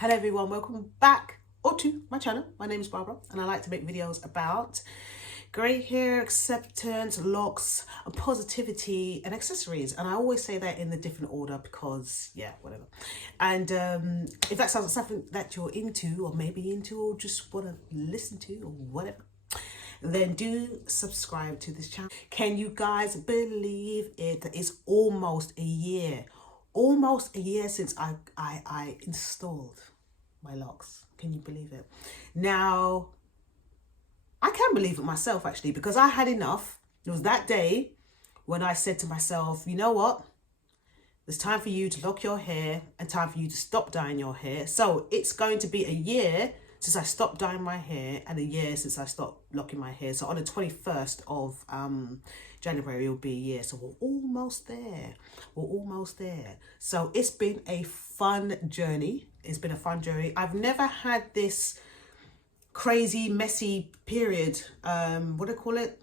Hello everyone, welcome back or to my channel. My name is Barbara and I like to make videos about grey hair, acceptance, locks, positivity and accessories. And I always say that in the different order because, yeah, whatever. And if that sounds like something that you're into or maybe into or just want to listen to or whatever, then do subscribe to this channel. Can you guys believe it? It's almost a year since I installed my locks. Can you believe it? Now, I can believe it myself actually, because I had enough. It was that day when I said to myself, you know what? It's time for you to lock your hair and time for you to stop dyeing your hair. So it's going to be a year since I stopped dyeing my hair and a year since I stopped locking my hair. So on the 21st of January, it'll be a year. So we're almost there. We're almost there. So it's been a fun journey. It's been a fun journey. I've never had this crazy, messy period. What do I call it?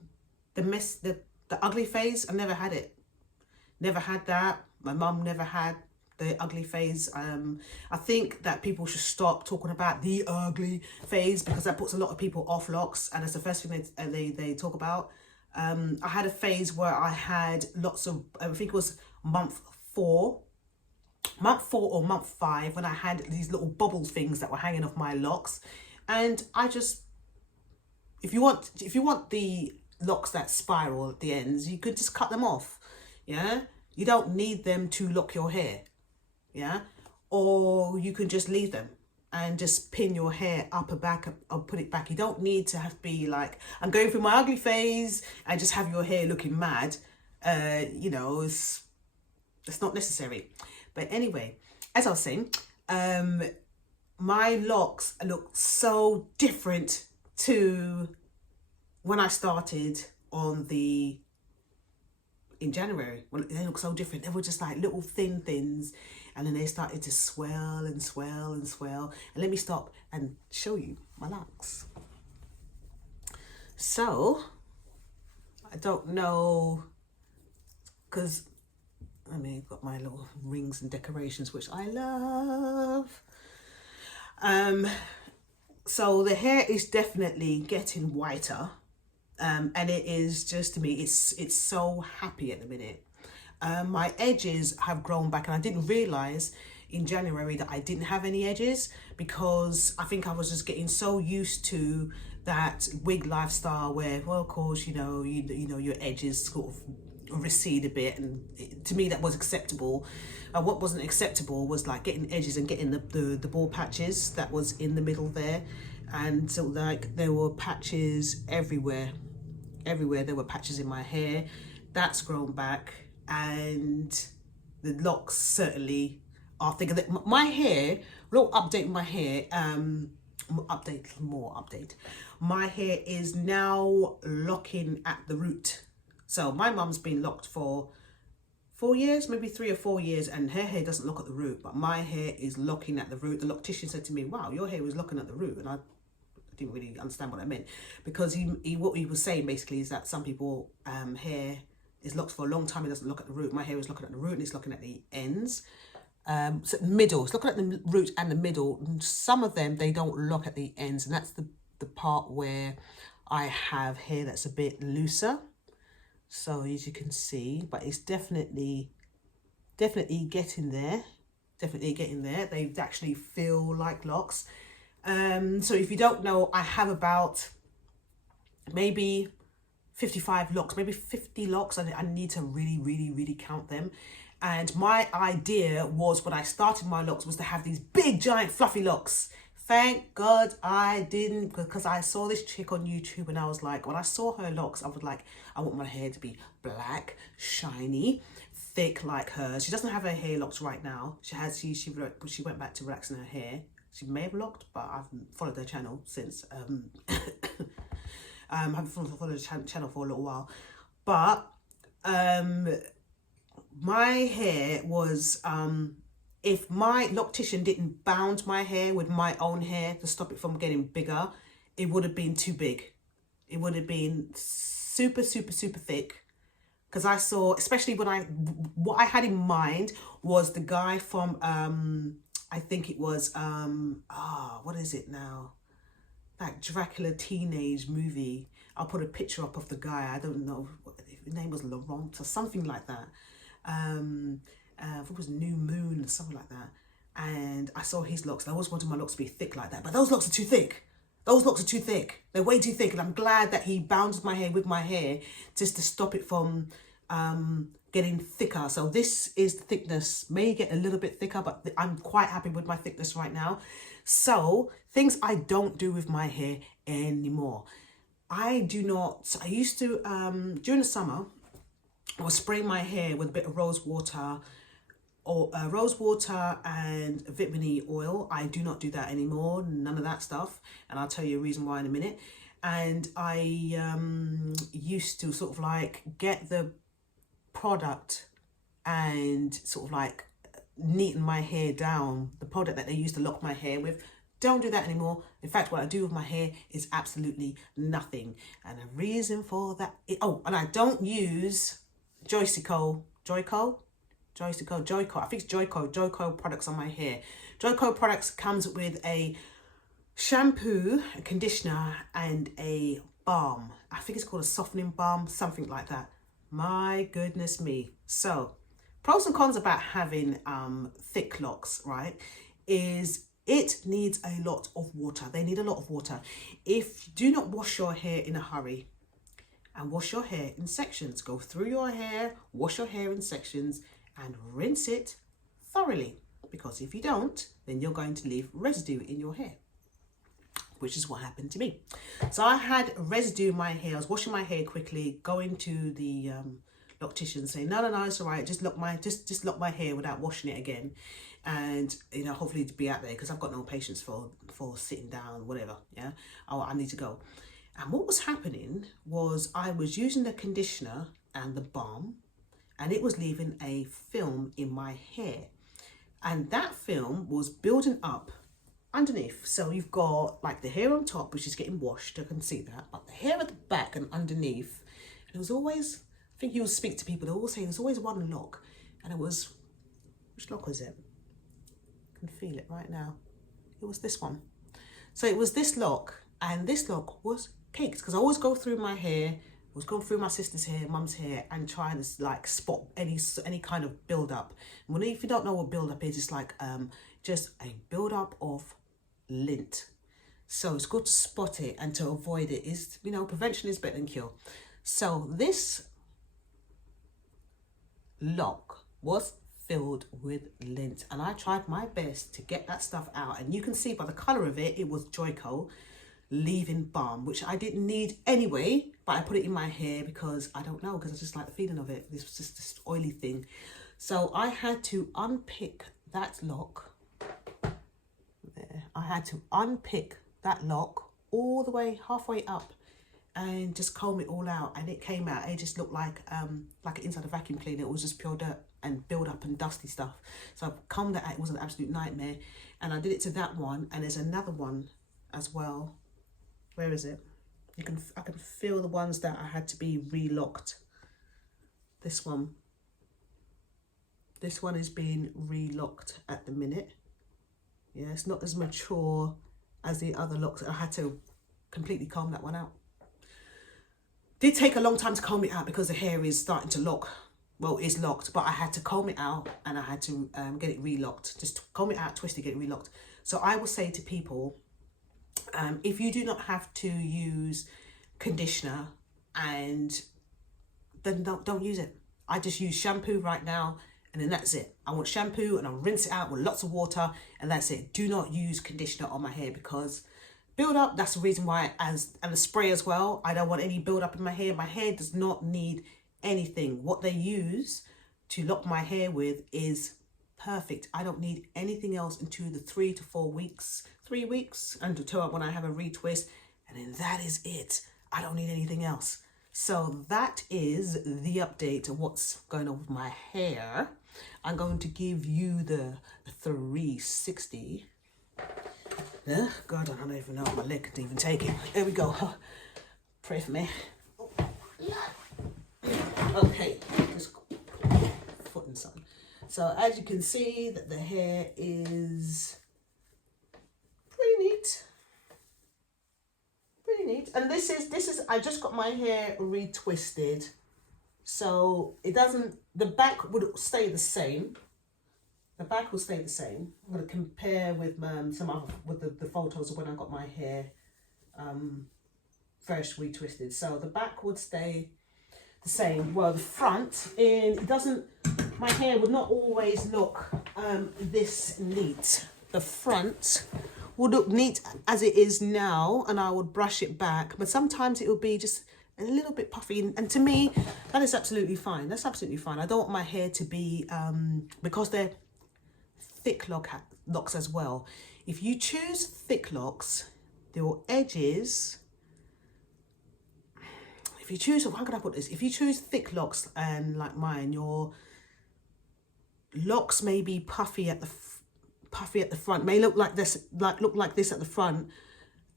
The ugly phase. I never had it. Never had that. My mum never had the ugly phase. I think that people should stop talking about the ugly phase because that puts a lot of people off locks, and it's the first thing they talk about. I had a phase where I had lots of, I think it was month four or month five, when I had these little bubble things that were hanging off my locks. And I just, if you want the locks that spiral at the ends, you could just cut them off. Yeah, you don't need them to lock your hair. Yeah, or you can just leave them and just pin your hair up and back or put it back. You don't need to have to be like, I'm going through my ugly phase and just have your hair looking mad. You know, it's not necessary. But anyway, as I was saying, my locks look so different to when I started in January. Well, they look so different. They were just like little thin thins, and then they started to swell and swell and swell. And let me stop and show you my locks. So I don't know, because I mean, I've got my little rings and decorations, which I love. So the hair is definitely getting whiter. And it is just, to me, it's so happy at the minute. My edges have grown back, and I didn't realize in January that I didn't have any edges, because I think I was just getting so used to that wig lifestyle where, well, of course, you know your edges sort of recede a bit, and to me that was acceptable. What wasn't acceptable was like getting edges and getting the bald patches that was in the middle there. And so like there were patches everywhere there were patches in my hair. That's grown back, and the locks certainly are thicker. My hair, little update with my hair, update. My hair is now locking at the root. So my mum's been locked for 4 years, maybe 3 or 4 years, and her hair doesn't lock at the root, but my hair is locking at the root. The loctician said to me, wow, your hair was locking at the root. And I didn't really understand what that meant, because what he was saying basically is that some people hair is locked for a long time, it doesn't lock at the root. My hair is locking at the root and it's locking at the ends. So middle, it's looking at the root and the middle. Some of them, they don't lock at the ends, and that's the part where I have hair that's a bit looser. So as you can see, but it's definitely getting there. They actually feel like locks. So if you don't know, I have about maybe 55 locks, maybe 50 locks. I need to really count them. And my idea was, when I started my locks, was to have these big, giant, fluffy locks. Thank God I didn't, because I saw this chick on YouTube and I was like, when I saw her locks, I was like, I want my hair to be black, shiny, thick like hers. She doesn't have her hair locked right now. She went back to relaxing her hair. She may have locked, but I haven't followed her channel since. I haven't followed the channel for a little while. But my hair was, if my loctician didn't bound my hair with my own hair to stop it from getting bigger, it would have been too big. It would have been super thick. Because I saw, especially what I had in mind was the guy from I think it was, what is it now? That Dracula teenage movie. I'll put a picture up of the guy. I don't know, his name was Laurent or something like that. It was New Moon or something like that. And I saw his locks. I always wanted my locks to be thick like that, but those locks are too thick. Those locks are too thick. They're way too thick. And I'm glad that he bounds my hair with my hair just to stop it from getting thicker. So this is the thickness. May get a little bit thicker, but I'm quite happy with my thickness right now. So things I don't do with my hair anymore. I used to, during the summer, I was spraying my hair with a bit of rose water and vitamin E oil. I do not do that anymore, none of that stuff. And I'll tell you a reason why in a minute. And I used to sort of like get the product and sort of like neaten my hair down, the product that they used to lock my hair with. Don't do that anymore. In fact, what I do with my hair is absolutely nothing. And the reason for that, and I don't use Joico, I think it's Joico products on my hair. Joico products comes with a shampoo, a conditioner, and a balm. I think it's called a softening balm, something like that. My goodness me. So, pros and cons about having thick locks, right, is it needs a lot of water. They need a lot of water. If you do not wash your hair in a hurry, and wash your hair in sections, go through your hair, wash your hair in sections, and rinse it thoroughly. Because if you don't, then you're going to leave residue in your hair, which is what happened to me. So I had residue in my hair. I was washing my hair quickly, going to the loctician saying, no, it's all right. Just lock my hair without washing it again. And, you know, hopefully to be out there because I've got no patience for sitting down, whatever. Yeah. Oh, I need to go. And what was happening was I was using the conditioner and the balm, and it was leaving a film in my hair. And that film was building up underneath. So you've got like the hair on top, which is getting washed. I can see that. But the hair at the back and underneath, it was always, I think you will speak to people, they always say there's always one lock. And it was, which lock was it? I can feel it right now. It was this one. So it was this lock, and this lock was caked because I always go through my hair, was going through my sister's hair, mum's hair, and trying to like spot any kind of build up. And if you don't know what build up is, it's like just a build up of lint. So it's good to spot it and to avoid it. Is, you know, prevention is better than cure. So this lock was filled with lint, and I tried my best to get that stuff out. And you can see by the color of it, it was Joico leave-in balm, which I didn't need anyway, but I put it in my hair because I don't know, because I just like the feeling of it. This was just this oily thing. So I had to unpick that lock. There, I had to unpick that lock all the way halfway up and just comb it all out, and it came out. It just looked like inside a vacuum cleaner. It was just pure dirt and build up and dusty stuff. So I combed that out. It was an absolute nightmare. And I did it to that one, and there's another one as well. Where is it? I can feel the ones that I had to be relocked. This one is being relocked at the minute. Yeah, it's not as mature as the other locks. I had to completely comb that one out. Did take a long time to comb it out because the hair is starting to lock. Well, it's locked, but I had to comb it out, and I had to get it relocked. Just comb it out, twist it, get it relocked. So I will say to people, if you do not have to use conditioner, and then don't use it. I just use shampoo right now, and then that's it. I want shampoo, and I'll rinse it out with lots of water, and that's it. Do not use conditioner on my hair because build up, that's the reason why, and the spray as well. I don't want any build up in my hair. My hair does not need anything. What they use to lock my hair with is perfect. I don't need anything else into the 3 to 4 weeks, 3 weeks until when I have a retwist, and then that is it. I don't need anything else. So that is the update of what's going on with my hair. I'm going to give you the 360. God, I don't even know if my leg can even take it. There we go. Pray for me. Okay, just foot and something. So as you can see, that the hair is pretty neat. Pretty neat. And this is I just got my hair retwisted. So it doesn't, the back would stay the same. The back will stay the same. I'm going to compare with some other, with the photos of when I got my hair first retwisted. So the back would stay the same. Well, the front, it doesn't, my hair would not always look this neat. The front would look neat as it is now, and I would brush it back. But sometimes it would be just a little bit puffy, and to me, that is absolutely fine. That's absolutely fine. I don't want my hair to be, because they're thick locks as well. If you choose thick locks, your edges, if you choose, how can I put this? If you choose thick locks and like mine, your locks may be puffy at the front, may look like this, look like this at the front,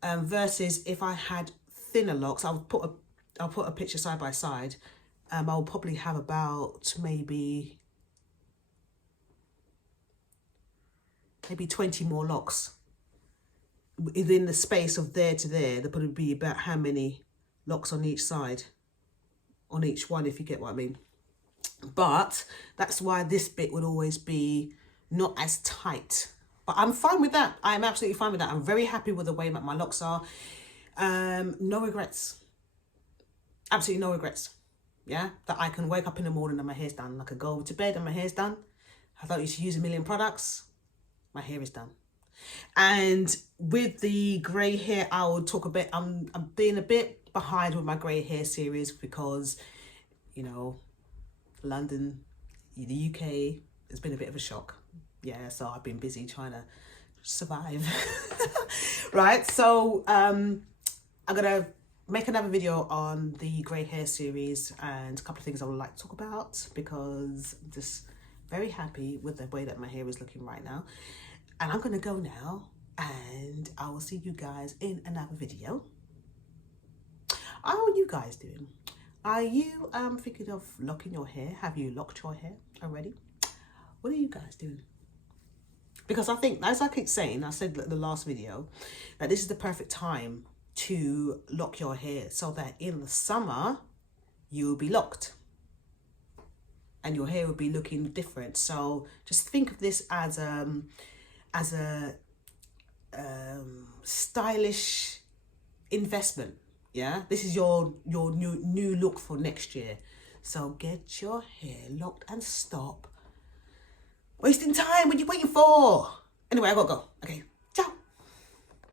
versus if I had thinner locks. I'll put a picture side by side. I'll probably have about maybe 20 more locks within the space of there to there. There would be about how many locks on each side, on each one, if you get what I mean. But that's why this bit would always be not as tight. But I'm fine with that. I'm absolutely fine with that. I'm very happy with the way that my locks are. No regrets. Absolutely no regrets. Yeah, that I can wake up in the morning and my hair's done. I can go to bed and my hair's done. I don't used to use a million products. My hair is done. And with the grey hair, I will talk a bit. I'm being a bit behind with my grey hair series because, you know, London, the UK, has been a bit of a shock. Yeah, so I've been busy trying to survive. Right, so I'm gonna make another video on the grey hair series and a couple of things I would like to talk about, because I'm just very happy with the way that my hair is looking right now. And I'm gonna go now, and I will see you guys in another video. How are you guys doing? Are you thinking of locking your hair? Have you locked your hair already? What are you guys doing? Because I think, as I keep saying, I said in the last video, that this is the perfect time to lock your hair, so that in the summer you will be locked and your hair will be looking different. So just think of this as a stylish investment. Yeah, this is your new look for next year. So get your hair locked and stop wasting time. What are you waiting for? Anyway, I gotta go. Okay.